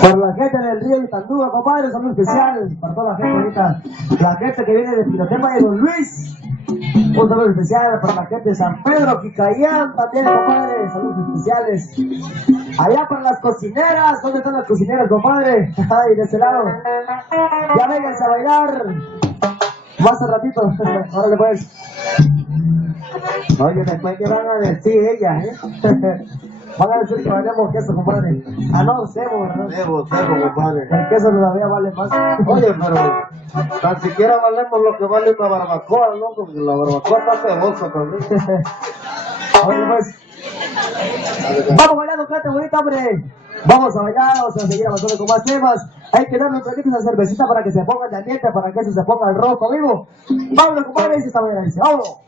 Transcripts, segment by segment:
Para la gente del río Itandúa, compadre, saludo especial para toda la gente ahorita. La gente que viene de Pilotema de Don Luis. Un saludo especial para la gente de San Pedro, Quicayán también, compadre. Saludos especiales. Allá para las cocineras. ¿Dónde están las cocineras, compadre? Ay, de ese lado. Ya vénganse a bailar. Más a ratito. Órale pues. Oye, después que van a decir ella, van a decir que valemos queso, compadre. Ah, no, cebo, ¿verdad? Cebo, compadre. El queso todavía vale más. Oye, pero tan siquiera valemos lo que vale una barbacoa, ¿no? Porque la barbacoa está cebosa también. Oye, pues. Vamos bailando, gente bonita, hombre. Vamos a bailar, vamos a seguir avanzando con más temas. Hay que darle un traguito a esa cervecita para que se ponga de ambiente, para que se ponga el rojo vivo. Vámonos, compadre, y esta manera dice, vámonos.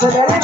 Federico.